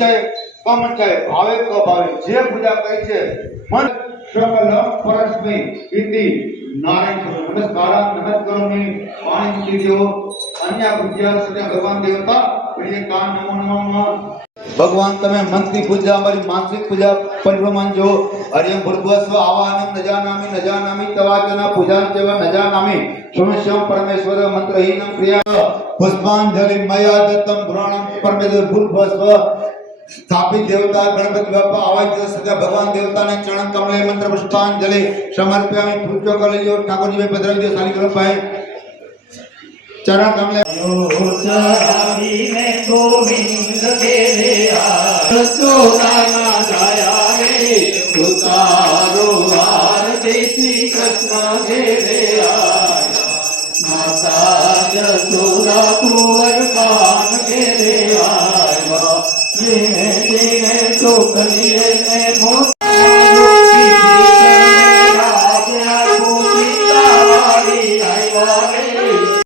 મંચાય કમંચાય ભાવે કભાવે જે પૂજા કરી છે મન सकल परस्मै इति नारायण नमस्कार नमस्करोमि पाणी कीजियो अन्य पूज्य सत्य भगवान देवता प्रिय कान नमो नमः भगवान तमे मंत्री पूजा हमारी मानसिक पूजा पंचमान जो हरियम भूर्भुवस्व आवाहनम न जानामि तवाचना पूजा सेवा न जानामि सोमेश्वरम परमेश्वर मंत्रहीनम क्रिया पुष्पांजलि मया दत्तम पुराणम परमेश्वर भूर्भुवस्व स्थापित देवता गणपति बापा आवाज सदा भगवान देवता ने चरण कमले मंत्र पुष्पांजलि समर्पयामि पूज्य कलियो ठाकुर जी में पधरावी दे साली ग्रह पाए चरण कमले चरावी में गोविंद के रे यशोदा ना जाया रे उतारो हार देसी कृष्ण के रे माता यशोदा कुंवर कान के रे तो कलिए ने मोती राजा को सीता वाली आई वाले